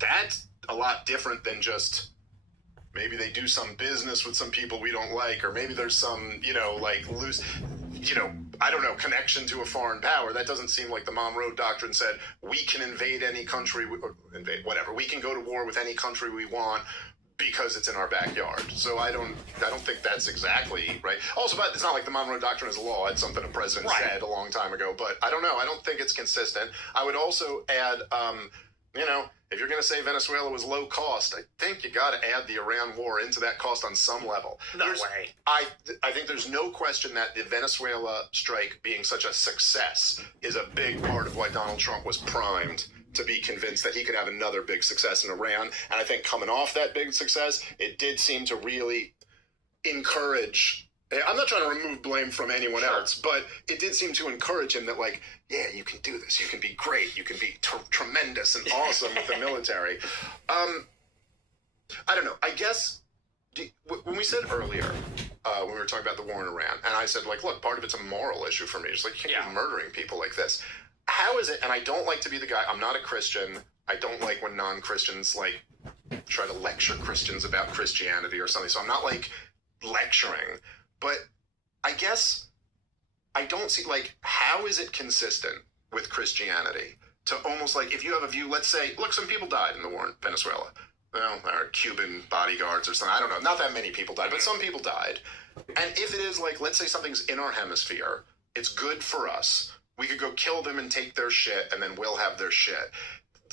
that's a lot different than just maybe they do some business with some people we don't like, or maybe there's some, like loose, I don't know, connection to a foreign power. That doesn't seem like the Monroe Doctrine said we can invade any country, whatever. We can go to war with any country we want because it's in our backyard. So I don't think that's exactly right. Also, but it's not like the Monroe Doctrine is a law. It's something a president said a long time ago. But I don't know. I don't think it's consistent. I would also add, if you're going to say Venezuela was low cost, I think you got to add the Iran war into that cost on some level. No way. I think there's no question that the Venezuela strike being such a success is a big part of why Donald Trump was primed to be convinced that he could have another big success in Iran. And I think coming off that big success, it did seem to really encourage. I'm not trying to remove blame from anyone else, but it did seem to encourage him that, like, yeah, you can do this. You can be great. You can be tremendous and awesome with the military. I don't know. I guess when we said earlier, when we were talking about the war in Iran, and I said, like, look, part of it's a moral issue for me. It's like, you can't be murdering people like this. How is it, and I don't like to be the guy, I'm not a Christian. I don't like when non-Christians, like, try to lecture Christians about Christianity or something. So I'm not, like, lecturing. But I guess I don't see, like, how is it consistent with Christianity to almost, like, if you have a view, let's say, look, some people died in the war in Venezuela. Well, or Cuban bodyguards or something. I don't know. Not that many people died, but some people died. And if it is, like, let's say something's in our hemisphere, it's good for us. We could go kill them and take their shit, and then we'll have their shit.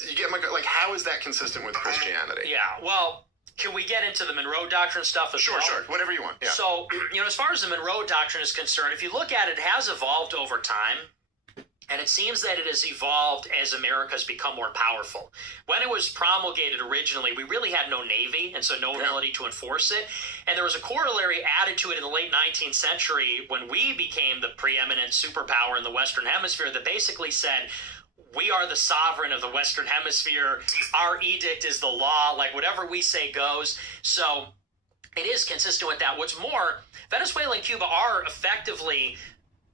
You get my, like, how is that consistent with Christianity? Yeah, well, can we get into the Monroe Doctrine stuff as well? Sure, whatever you want. Yeah. So, as far as the Monroe Doctrine is concerned, if you look at it, it has evolved over time. And it seems that it has evolved as America's become more powerful. When it was promulgated originally, we really had no Navy, and so no ability to enforce it. And there was a corollary added to it in the late 19th century when we became the preeminent superpower in the Western Hemisphere that basically said, we are the sovereign of the Western Hemisphere. Our edict is the law. Like, whatever we say goes. So it is consistent with that. What's more, Venezuela and Cuba are effectively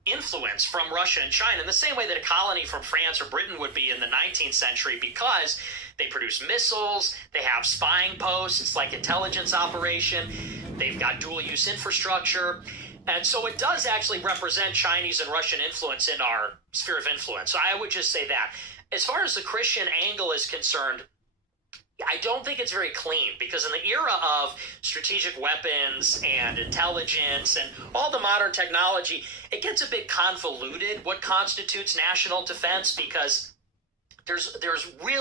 influence from Russia and China in the same way that a colony from France or Britain would be in the 19th century, because they produce missiles, they have spying posts, it's like intelligence operation, they've got dual-use infrastructure, and so it does actually represent Chinese and Russian influence in our sphere of influence. So I would just say that. As far as the Christian angle is concerned, I don't think it's very clean, because in the era of strategic weapons and intelligence and all the modern technology, it gets a bit convoluted what constitutes national defense, because there's really